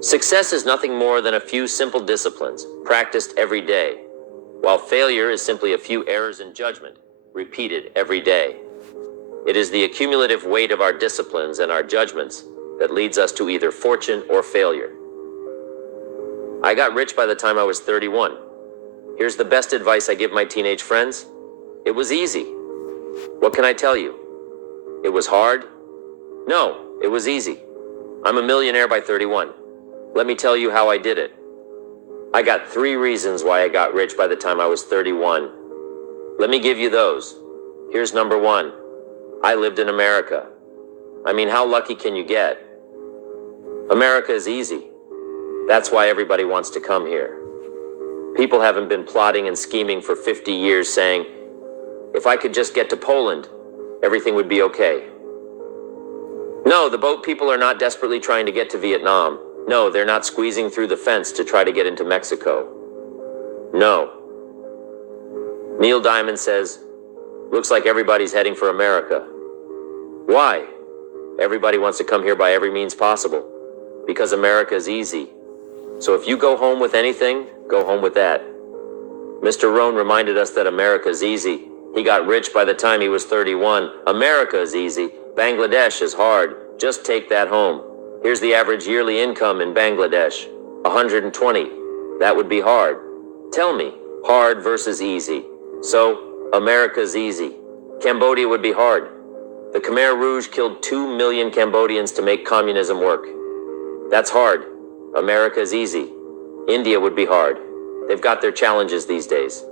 Success is nothing more than a few simple disciplines practiced every day, while failure is simply a few errors in judgment repeated every day. It is the accumulative weight of our disciplines and our judgments that leads us to either fortune or failure. I got rich by the time I was 31. Here's the best advice I give my teenage friends. It was easy. What can I tell you? It was hard? No, it was easy. I'm a millionaire by 31. Let me tell you how I did it. I got 3 reasons why I got rich by the time I was 31. Let me give you those. Here's number 1. I lived in America. I mean, how lucky can you get? America is easy. That's why everybody wants to come here. People haven't been plotting and scheming for 50 years saying, if I could just get to Poland, everything would be okay. No, the boat people are not desperately trying to get to Vietnam. No, they're not squeezing through the fence to try to get into Mexico. No. Neil Diamond says, looks like everybody's heading for America. Why? Everybody wants to come here by every means possible. Because America is easy. So if you go home with anything, go home with that. Mr. Rohn reminded us that America is easy. He got rich by the time he was 31. America is easy. Bangladesh is hard. Just take that home. Here's the average yearly income in Bangladesh. 120. That would be hard. Tell me, hard versus easy. So, America's easy. Cambodia would be hard. The Khmer Rouge killed 2 million Cambodians to make communism work. That's hard. America's easy. India would be hard. They've got their challenges these days.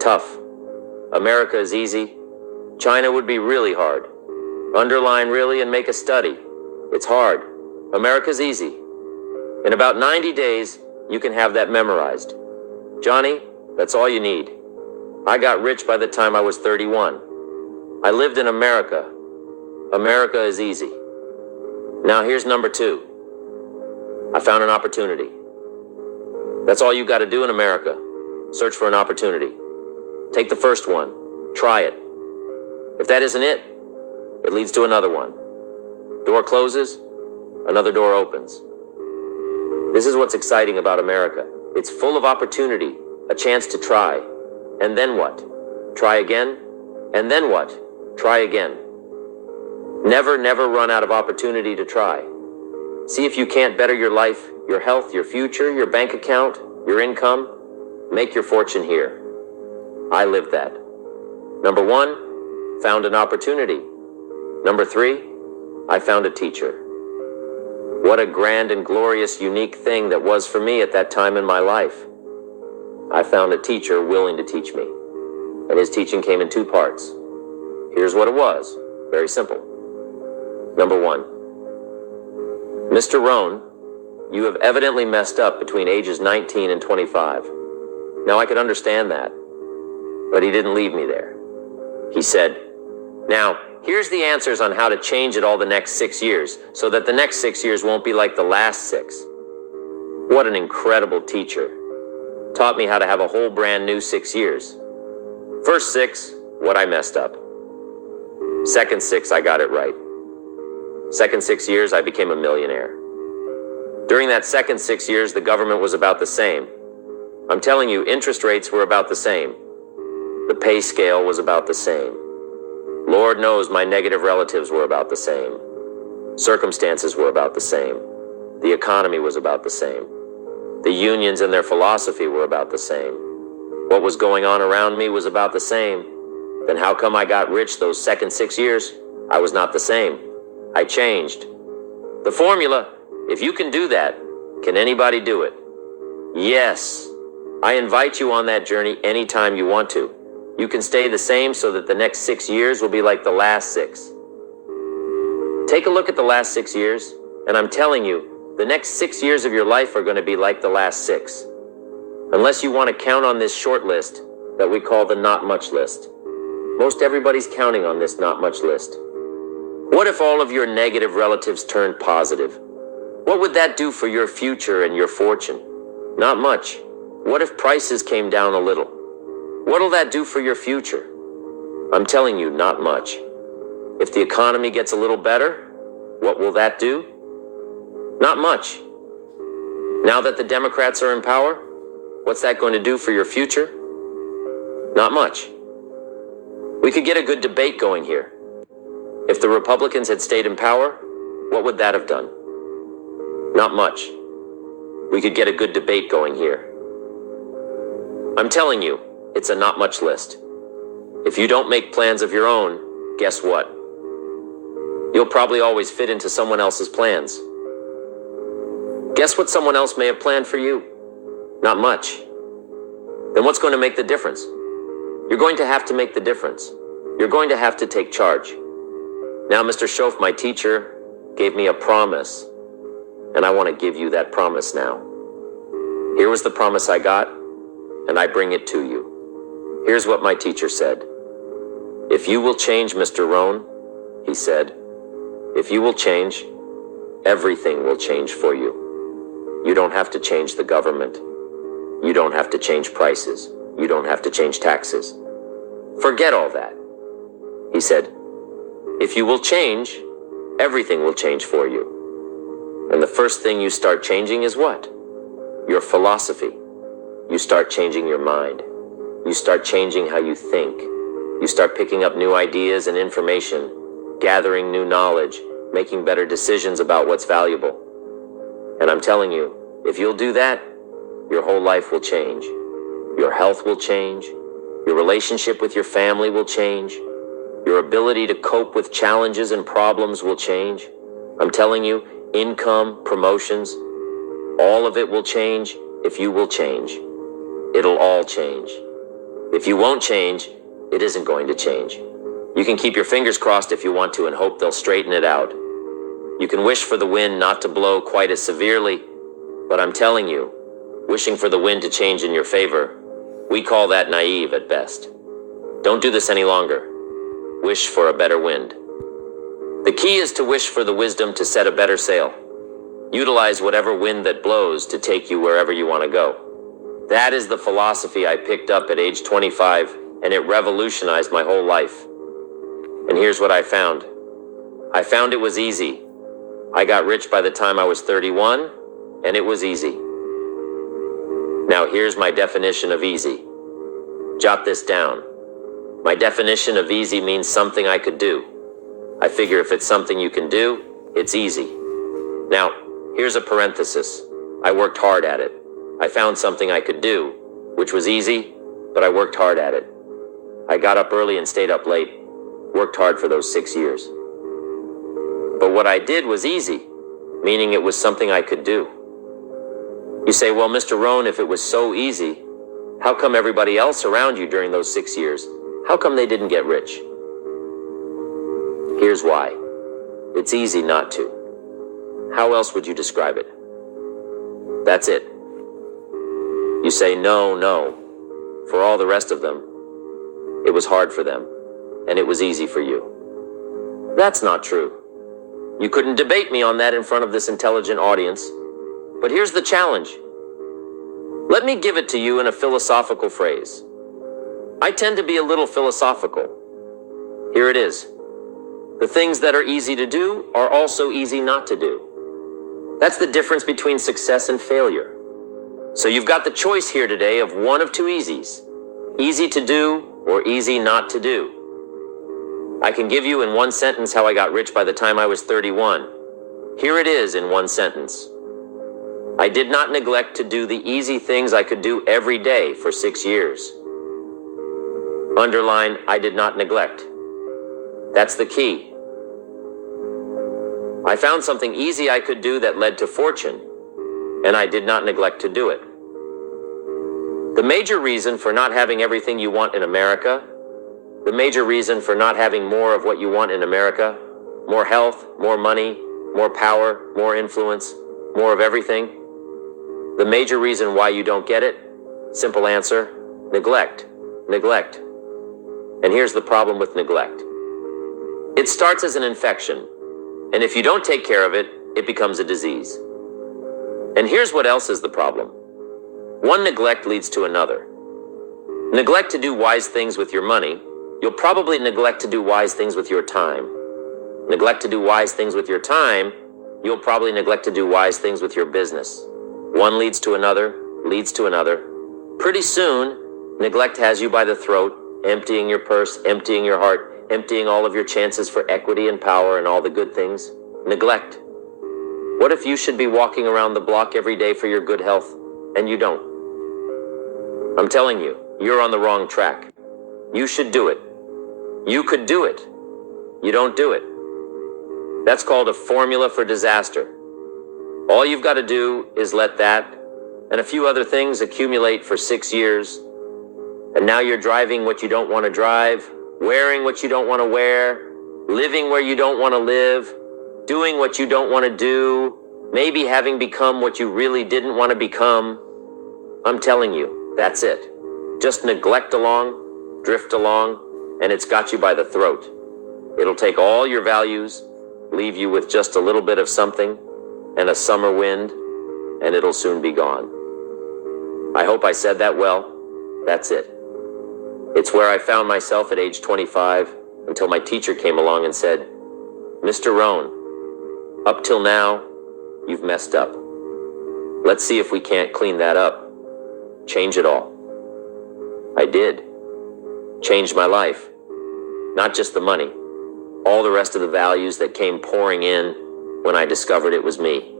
Tough. America is easy. China would be really hard. Underline really and make a study. It's hard. America's easy. In about 90 days, you can have that memorized. Johnny, that's all you need. I got rich by the time I was 31. I lived in America. America is easy. Now here's number 2. I found an opportunity. That's all you got to do in America. Search for an opportunity. Take the first one. Try it. If that isn't it, it leads to another one. Door closes, another door opens. This is what's exciting about America. It's full of opportunity, a chance to try. And then what? Try again? And then what? Try again. Never, never run out of opportunity to try. See if you can't better your life, your health, your future, your bank account, your income. Make your fortune here. I lived that. Number 1, found an opportunity. Number 3, I found a teacher. What a grand and glorious, unique thing that was for me at that time in my life. I found a teacher willing to teach me. And his teaching came in 2 parts. Here's what it was. Very simple. Number 1. Mr. Rohn, you have evidently messed up between ages 19 and 25. Now I could understand that. But he didn't leave me there. He said, now, here's the answers on how to change it all the next 6 years, so that the next 6 years won't be like the last 6. What an incredible teacher. Taught me how to have a whole brand new 6 years. First 6, what I messed up. Second 6, I got it right. Second 6 years, I became a millionaire. During that second 6 years, the government was about the same. I'm telling you, interest rates were about the same. The pay scale was about the same. Lord knows my negative relatives were about the same. Circumstances were about the same. The economy was about the same. The unions and their philosophy were about the same. What was going on around me was about the same. Then how come I got rich those second 6 years? I was not the same. I changed. The formula, if you can do that, can anybody do it? Yes. I invite you on that journey anytime you want to. You can stay the same so that the next 6 years will be like the last 6. Take a look at the last 6 years, and I'm telling you, the next 6 years of your life are going to be like the last 6. Unless you want to count on this short list that we call the not much list. Most everybody's counting on this not much list. What if all of your negative relatives turned positive? What would that do for your future and your fortune? Not much. What if prices came down a little? What'll that do for your future? I'm telling you, not much. If the economy gets a little better, what will that do? Not much. Now that the Democrats are in power, what's that going to do for your future? Not much. We could get a good debate going here. If the Republicans had stayed in power, what would that have done? Not much. We could get a good debate going here. I'm telling you, it's a not much list. If you don't make plans of your own, guess what? You'll probably always fit into someone else's plans. Guess what someone else may have planned for you? Not much. Then what's going to make the difference? You're going to have to make the difference. You're going to have to take charge. Now, Mr. Schoaf, my teacher, gave me a promise, and I want to give you that promise now. Here was the promise I got, and I bring it to you. Here's what my teacher said. If you will change, Mr. Rohn, he said, if you will change, everything will change for you. You don't have to change the government. You don't have to change prices. You don't have to change taxes. Forget all that. He said, if you will change, everything will change for you. And the first thing you start changing is what? Your philosophy. You start changing your mind. You start changing how you think. You start picking up new ideas and information, gathering new knowledge, making better decisions about what's valuable. And I'm telling you, if you'll do that, your whole life will change. Your health will change. Your relationship with your family will change. Your ability to cope with challenges and problems will change. I'm telling you, income, promotions, all of it will change if you will change. It'll all change. If you won't change, it isn't going to change. You can keep your fingers crossed if you want to and hope they'll straighten it out. You can wish for the wind not to blow quite as severely, but I'm telling you, wishing for the wind to change in your favor, we call that naive at best. Don't do this any longer. Wish for a better wind. The key is to wish for the wisdom to set a better sail. Utilize whatever wind that blows to take you wherever you want to go. That is the philosophy I picked up at age 25, and it revolutionized my whole life. And here's what I found. I found it was easy. I got rich by the time I was 31, and it was easy. Now here's my definition of easy. Jot this down. My definition of easy means something I could do. I figure if it's something you can do, it's easy. Now, here's a parenthesis. I worked hard at it. I found something I could do, which was easy, but I worked hard at it. I got up early and stayed up late, worked hard for those 6 years. But what I did was easy, meaning it was something I could do. You say, well, Mr. Rohn, if it was so easy, how come everybody else around you during those 6 years, how come they didn't get rich? Here's why. It's easy not to. How else would you describe it? That's it. You say, no. For all the rest of them, it was hard for them, and it was easy for you. That's not true. You couldn't debate me on that in front of this intelligent audience. But here's the challenge. Let me give it to you in a philosophical phrase. I tend to be a little philosophical. Here it is. The things that are easy to do are also easy not to do. That's the difference between success and failure. So you've got the choice here today of one of two easies. Easy to do or easy not to do. I can give you in one sentence how I got rich by the time I was 31. Here it is in one sentence. I did not neglect to do the easy things I could do every day for 6 years. Underline, I did not neglect. That's the key. I found something easy I could do that led to fortune, and I did not neglect to do it. The major reason for not having everything you want in America, the major reason for not having more of what you want in America, more health, more money, more power, more influence, more of everything, the major reason why you don't get it, simple answer, neglect. Neglect. And here's the problem with neglect. It starts as an infection, and if you don't take care of it, it becomes a disease. And here's what else is the problem. One neglect leads to another. Neglect to do wise things with your money, you'll probably neglect to do wise things with your time. Neglect to do wise things with your time, you'll probably neglect to do wise things with your business. One leads to another, leads to another. Pretty soon, neglect has you by the throat, emptying your purse, emptying your heart, emptying all of your chances for equity and power and all the good things. Neglect. What if you should be walking around the block every day for your good health, and you don't? I'm telling you, you're on the wrong track. You should do it. You could do it. You don't do it. That's called a formula for disaster. All you've got to do is let that and a few other things accumulate for 6 years, and now you're driving what you don't want to drive, wearing what you don't want to wear, living where you don't want to live, doing what you don't want to do, maybe having become what you really didn't want to become. I'm telling you, that's it. Just neglect along, drift along, and it's got you by the throat. It'll take all your values, leave you with just a little bit of something and a summer wind, and it'll soon be gone. I hope I said that well. That's it. It's where I found myself at age 25 until my teacher came along and said, "Mr. Rohn, up till now, you've messed up. Let's see if we can't clean that up. Change it all." I did. Changed my life. Not just the money, all the rest of the values that came pouring in when I discovered it was me.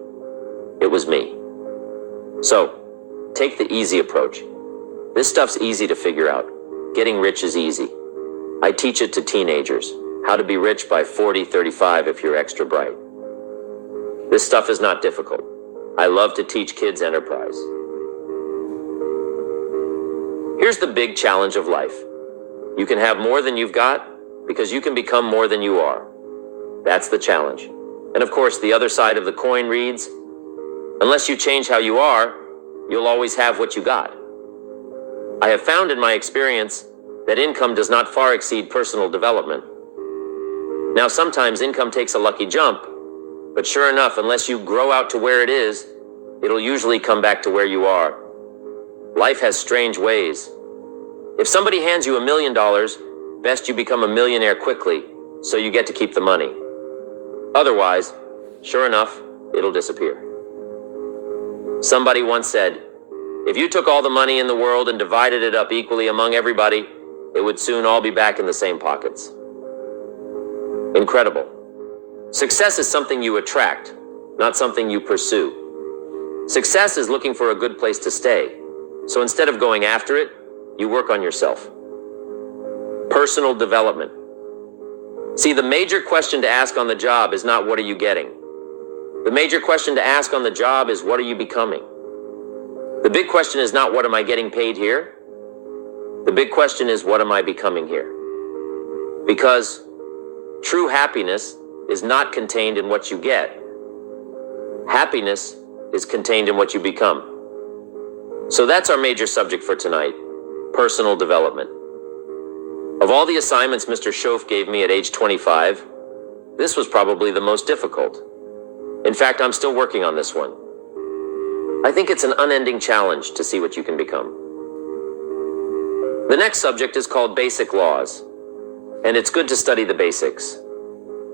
It was me. So, take the easy approach. This stuff's easy to figure out. Getting rich is easy. I teach it to teenagers, how to be rich by 40, 35 if you're extra bright. This stuff is not difficult. I love to teach kids enterprise. Here's the big challenge of life. You can have more than you've got because you can become more than you are. That's the challenge. And of course, the other side of the coin reads, unless you change how you are, you'll always have what you got. I have found in my experience that income does not far exceed personal development. Now, sometimes income takes a lucky jump, but sure enough, unless you grow out to where it is, it'll usually come back to where you are. Life has strange ways. If somebody hands you $1 million, best you become a millionaire quickly so you get to keep the money. Otherwise, sure enough, it'll disappear. Somebody once said, if you took all the money in the world and divided it up equally among everybody, it would soon all be back in the same pockets. Incredible. Success is something you attract, not something you pursue. Success is looking for a good place to stay. So instead of going after it, you work on yourself. Personal development. See, the major question to ask on the job is not what are you getting. The major question to ask on the job is what are you becoming? The big question is not what am I getting paid here? The big question is what am I becoming here? Because true happiness is not contained in what you get. Happiness is contained in what you become. So that's our major subject for tonight, personal development. Of all the assignments Mr. Schoaf gave me at age 25, this was probably the most difficult. In fact, I'm still working on this one. I think it's an unending challenge to see what you can become. The next subject is called basic laws, and it's good to study the basics.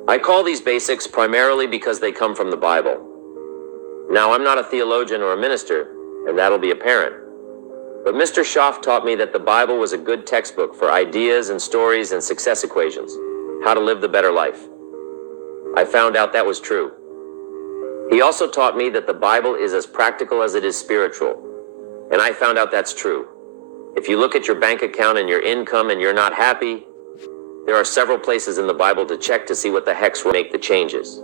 I call these basics primarily because they come from the Bible. Now, I'm not a theologian or a minister, and that'll be apparent. But Mr. Schoaf taught me that the Bible was a good textbook for ideas and stories and success equations, how to live the better life. I found out that was true. He also taught me that the Bible is as practical as it is spiritual, and I found out that's true. If you look at your bank account and your income and you're not happy, there are several places in the Bible to check to see what the heck's will make the changes.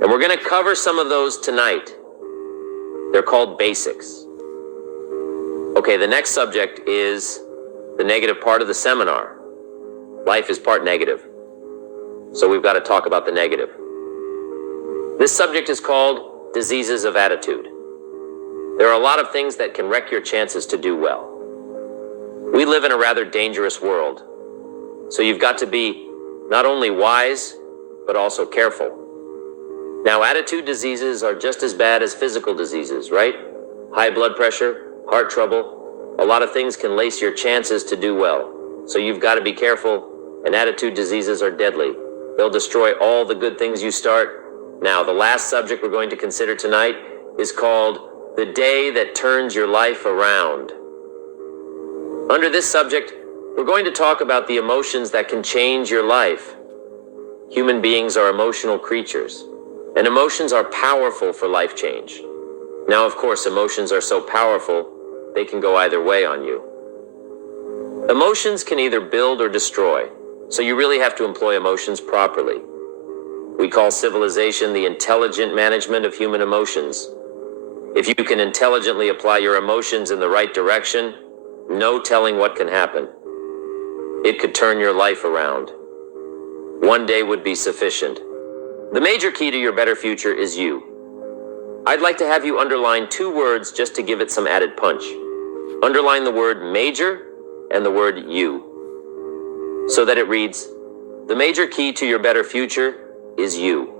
And we're going to cover some of those tonight. They're called basics. Okay, the next subject is the negative part of the seminar. Life is part negative. So we've got to talk about the negative. This subject is called diseases of attitude. There are a lot of things that can wreck your chances to do well. We live in a rather dangerous world. So you've got to be not only wise, but also careful. Now, attitude diseases are just as bad as physical diseases, right? High blood pressure, heart trouble, a lot of things can lace your chances to do well. So you've got to be careful, and attitude diseases are deadly. They'll destroy all the good things you start. Now, the last subject we're going to consider tonight is called the day that turns your life around. Under this subject, we're going to talk about the emotions that can change your life. Human beings are emotional creatures, and emotions are powerful for life change. Now, of course, emotions are so powerful, they can go either way on you. Emotions can either build or destroy, so you really have to employ emotions properly. We call civilization the intelligent management of human emotions. If you can intelligently apply your emotions in the right direction, no telling what can happen. It could turn your life around. One day would be sufficient. The major key to your better future is you. I'd like to have you underline 2 words just to give it some added punch. Underline the word major and the word you, so that it reads, the major key to your better future is you.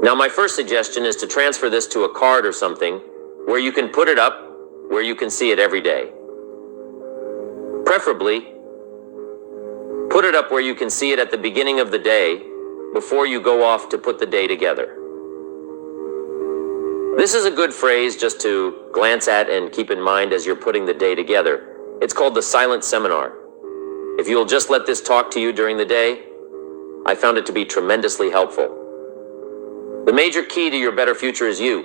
Now, my first suggestion is to transfer this to a card or something where you can put it up, where you can see it every day. Preferably, put it up where you can see it at the beginning of the day before you go off to put the day together. This is a good phrase just to glance at and keep in mind as you're putting the day together. It's called the silent seminar. If you'll just let this talk to you during the day, I found it to be tremendously helpful. The major key to your better future is you.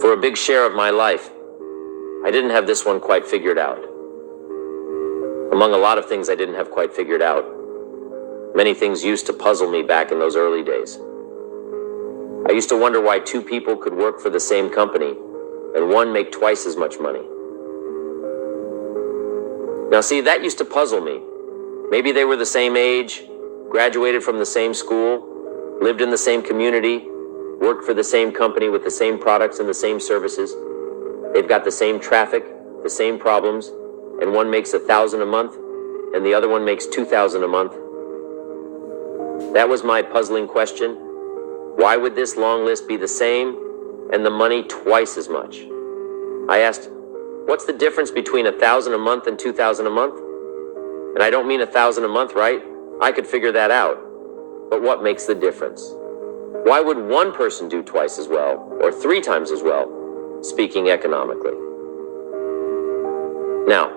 For a big share of my life, I didn't have this one quite figured out. Among a lot of things I didn't have quite figured out, many things used to puzzle me back in those early days. I used to wonder why 2 people could work for the same company and one make twice as much money. Now see, that used to puzzle me. Maybe they were the same age, graduated from the same school, lived in the same community, worked for the same company with the same products and the same services. They've got the same traffic, the same problems, and one makes $1,000 a month and the other one makes $2,000 a month. That was my puzzling question. Why would this long list be the same and the money twice as much? I asked, what's the difference between $1,000 a month and $2,000 a month? And I don't mean $1,000 a month, right? I could figure that out. But what makes the difference? Why would one person do twice as well or 3 times as well, speaking economically? Now,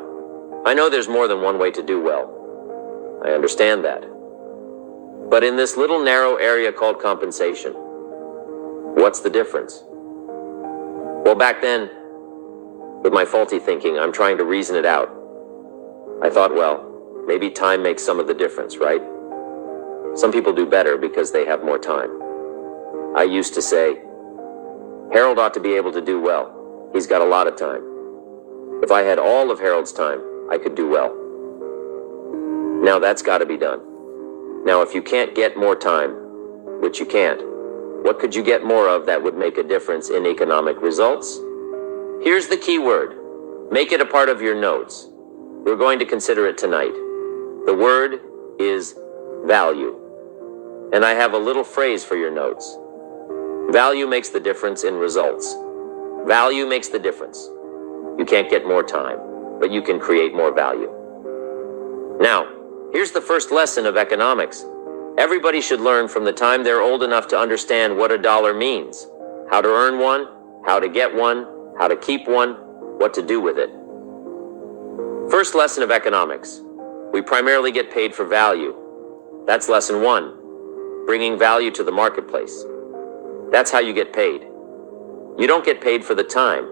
I know there's more than one way to do well. I understand that. But in this little narrow area called compensation, what's the difference? Well, back then, with my faulty thinking, I'm trying to reason it out. I thought, well, maybe time makes some of the difference, right? Some people do better because they have more time. I used to say, Harold ought to be able to do well. He's got a lot of time. If I had all of Harold's time, I could do well. Now that's got to be done. Now, if you can't get more time, which you can't, what could you get more of that would make a difference in economic results? Here's the key word. Make it a part of your notes. We're going to consider it tonight. The word is value. And I have a little phrase for your notes. Value makes the difference in results. Value makes the difference. You can't get more time, but you can create more value. Now, here's the first lesson of economics. Everybody should learn from the time they're old enough to understand what a dollar means, how to earn one, how to get one, how to keep one, what to do with it. First lesson of economics. We primarily get paid for value. That's lesson 1, bringing value to the marketplace. That's how you get paid. You don't get paid for the time.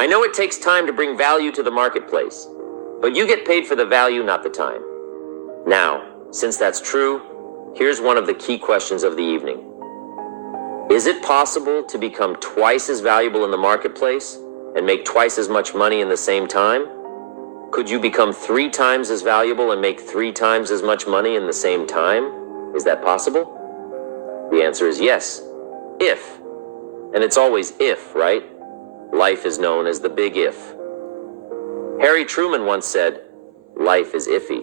I know it takes time to bring value to the marketplace, but you get paid for the value, not the time. Now, since that's true, here's one of the key questions of the evening. Is it possible to become twice as valuable in the marketplace and make twice as much money in the same time? Could you become 3 times as valuable and make 3 times as much money in the same time? Is that possible? The answer is yes, if. And it's always if, right? Life is known as the big if. Harry Truman once said, life is iffy.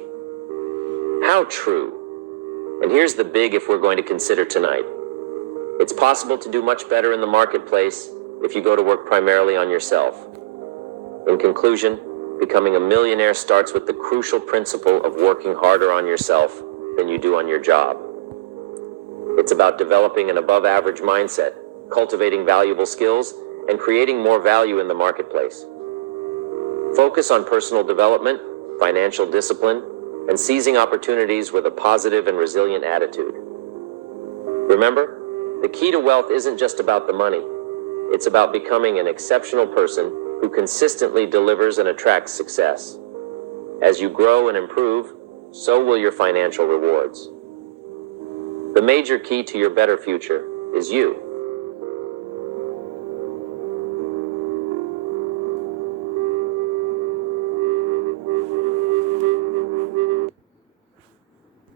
How true. And here's the big if we're going to consider tonight. It's possible to do much better in the marketplace if you go to work primarily on yourself. In conclusion, becoming a millionaire starts with the crucial principle of working harder on yourself than you do on your job. It's about developing an above-average mindset, cultivating valuable skills, and creating more value in the marketplace. Focus on personal development, financial discipline, and seizing opportunities with a positive and resilient attitude. Remember, the key to wealth isn't just about the money. It's about becoming an exceptional person who consistently delivers and attracts success. As you grow and improve, so will your financial rewards. The major key to your better future is you.